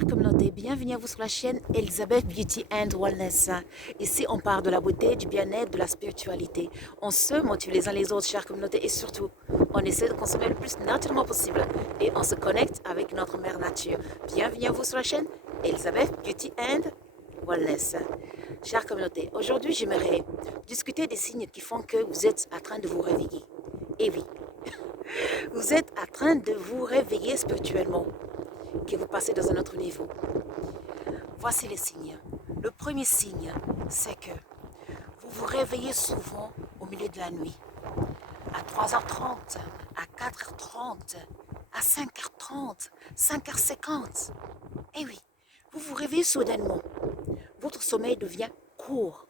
Chère communauté, bienvenue à vous sur la chaîne Elizabeth Beauty and Wellness. Ici, on parle de la beauté, du bien-être, de la spiritualité. On se motive les uns les autres, chère communauté, et surtout, on essaie de consommer le plus naturellement possible et on se connecte avec notre mère nature. Bienvenue à vous sur la chaîne Elizabeth Beauty and Wellness. Chère communauté, aujourd'hui, j'aimerais discuter des signes qui font que vous êtes en train de vous réveiller. Et oui, vous êtes en train de vous réveiller spirituellement, que vous passez dans un autre niveau. Voici les signes. Le premier signe, c'est que vous vous réveillez souvent au milieu de la nuit. À 3h30, à 4h30, à 5h30, 5h50. Eh oui, vous vous réveillez soudainement. Votre sommeil devient court.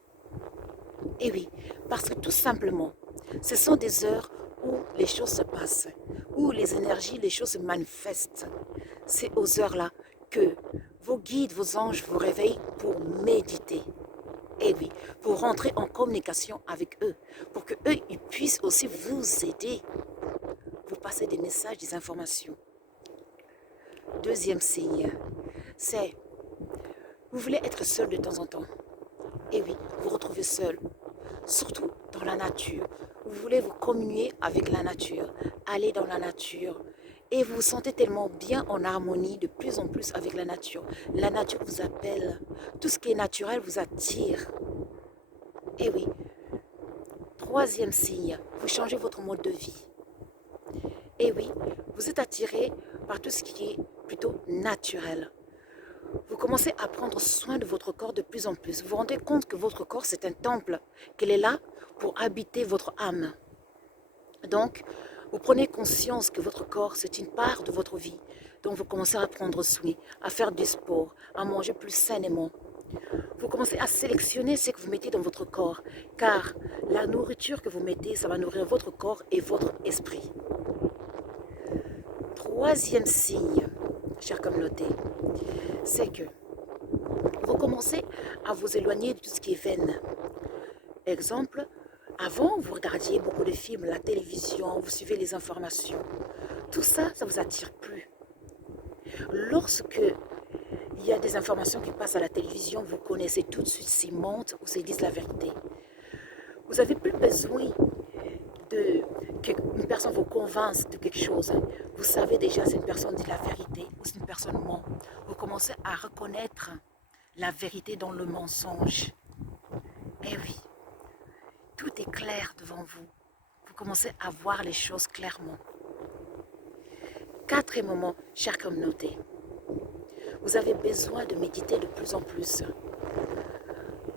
Eh oui, parce que tout simplement, ce sont des heures où les choses se passent, où les énergies, les choses se manifestent. C'est aux heures-là que vos guides, vos anges vous réveillent pour méditer. Et oui, pour rentrer en communication avec eux, pour qu'eux, ils puissent aussi vous aider, vous passer des messages, des informations. Deuxième signe, c'est vous voulez être seul de temps en temps. Et oui, vous retrouvez seul, surtout dans la nature. Vous voulez vous communier avec la nature, aller dans la nature. Et vous vous sentez tellement bien en harmonie de plus en plus avec la nature. La nature vous appelle. Tout ce qui est naturel vous attire. Et oui, troisième signe, vous changez votre mode de vie. Et oui, vous êtes attiré par tout ce qui est plutôt naturel. Vous commencez à prendre soin de votre corps de plus en plus. Vous vous rendez compte que votre corps, c'est un temple, qu'il est là pour habiter votre âme. Donc, vous prenez conscience que votre corps, c'est une part de votre vie. Donc, vous commencez à prendre soin, à faire du sport, à manger plus sainement. Vous commencez à sélectionner ce que vous mettez dans votre corps, car la nourriture que vous mettez, ça va nourrir votre corps et votre esprit. Troisième signe, chère communauté, c'est que vous commencez à vous éloigner de tout ce qui est vaine. Exemple, avant, vous regardiez beaucoup de films, la télévision, vous suivez les informations. Tout ça, ça ne vous attire plus. Lorsque il y a des informations qui passent à la télévision, vous connaissez tout de suite s'ils mentent ou s'ils disent la vérité. Vous n'avez plus besoin qu'une personne vous convainc de quelque chose. Vous savez déjà si une personne dit la vérité ou si une personne ment. Vous commencez à reconnaître la vérité dans le mensonge. Eh oui, tout est clair devant vous. Vous commencez à voir les choses clairement. Quatrièmement, chère communauté, vous avez besoin de méditer de plus en plus.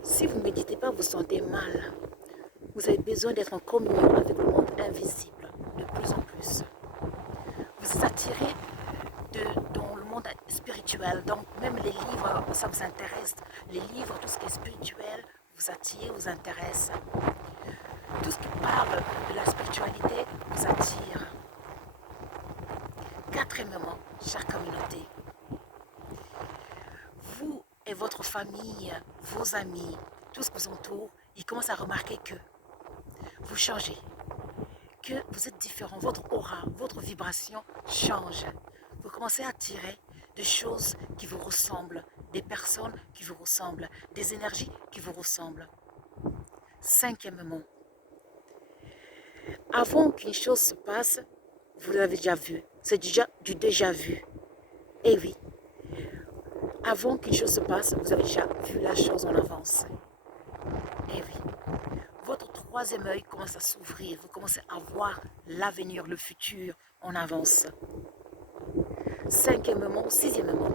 Si vous ne méditez pas, vous vous sentez mal. Vous avez besoin d'être en communion avec le monde invisible de plus en plus. Vous êtes attiré dans le monde spirituel, donc même les livres, ça vous intéresse. Les livres, tout ce qui est spirituel, vous attire, vous intéresse. Tout ce qui parle de la spiritualité vous attire. Quatrièmement, chère communauté, vous et votre famille, vos amis, tout ce qui vous entoure, ils commencent à remarquer que vous changez, que vous êtes différent, votre aura, votre vibration change. Vous commencez à attirer des choses qui vous ressemblent, des personnes qui vous ressemblent, des énergies qui vous ressemblent. Cinquièmement, avant qu'une chose se passe, vous l'avez déjà vu. C'est déjà du déjà vu. Eh oui, avant qu'une chose se passe, vous avez déjà vu la chose en avance. Eh oui, votre troisième œil commence à s'ouvrir. Vous commencez à voir l'avenir, le futur en avance. Cinquièmement, sixièmement,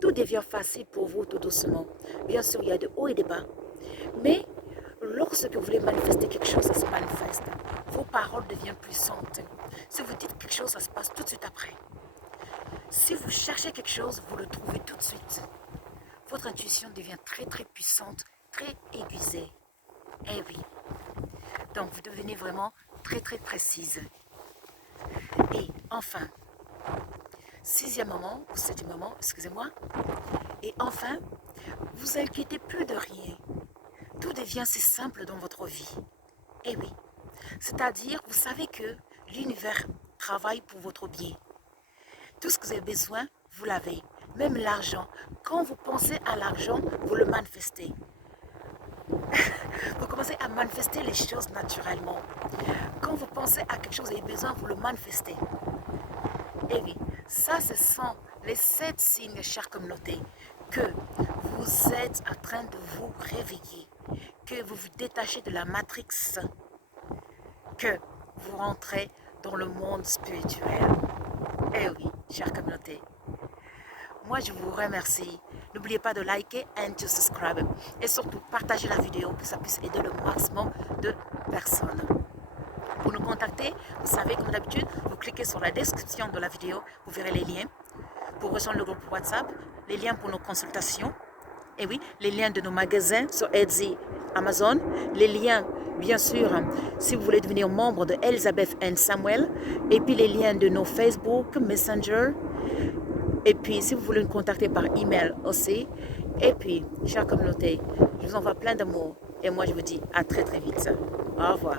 tout devient facile pour vous tout doucement. Bien sûr, il y a des hauts et des bas. Mais lorsque vous voulez manifester quelque chose, ça se manifeste. Vos paroles deviennent puissantes. Si vous dites quelque chose, ça se passe tout de suite après. Si vous cherchez quelque chose, vous le trouvez tout de suite. Votre intuition devient très très puissante, très aiguisée. Eh oui. Donc vous devenez vraiment très très précise. Et enfin, sixièmement, ou septièmement, excusez-moi. Et enfin, vous inquiétez plus de rien. Tout devient si simple dans votre vie. Eh oui. C'est-à-dire, vous savez que l'univers travaille pour votre bien. Tout ce que vous avez besoin, vous l'avez. Même l'argent. Quand vous pensez à l'argent, vous le manifestez. Vous commencez à manifester les choses naturellement. Quand vous pensez à quelque chose et besoin, vous le manifestez. Et oui, ça ce sont les 7 signes, chère communauté, que vous êtes en train de vous réveiller, que vous vous détachez de la matrix, que vous rentrez dans le monde spirituel. Eh oui, chère communauté. Moi, je vous remercie. N'oubliez pas de liker et de subscribe. Et surtout, partagez la vidéo pour que ça puisse aider le maximum de personnes. Pour nous contacter, vous savez, comme d'habitude, vous cliquez sur la description de la vidéo, vous verrez les liens pour rejoindre le groupe WhatsApp, les liens pour nos consultations, et oui, les liens de nos magasins sur Etsy, Amazon, les liens, bien sûr, si vous voulez devenir membre de Elizabeth and Samuel, et puis les liens de nos Facebook, Messenger, et puis si vous voulez nous contacter par email aussi. Et puis, chère communauté, je vous envoie plein d'amour, et moi je vous dis à très très vite. Au revoir.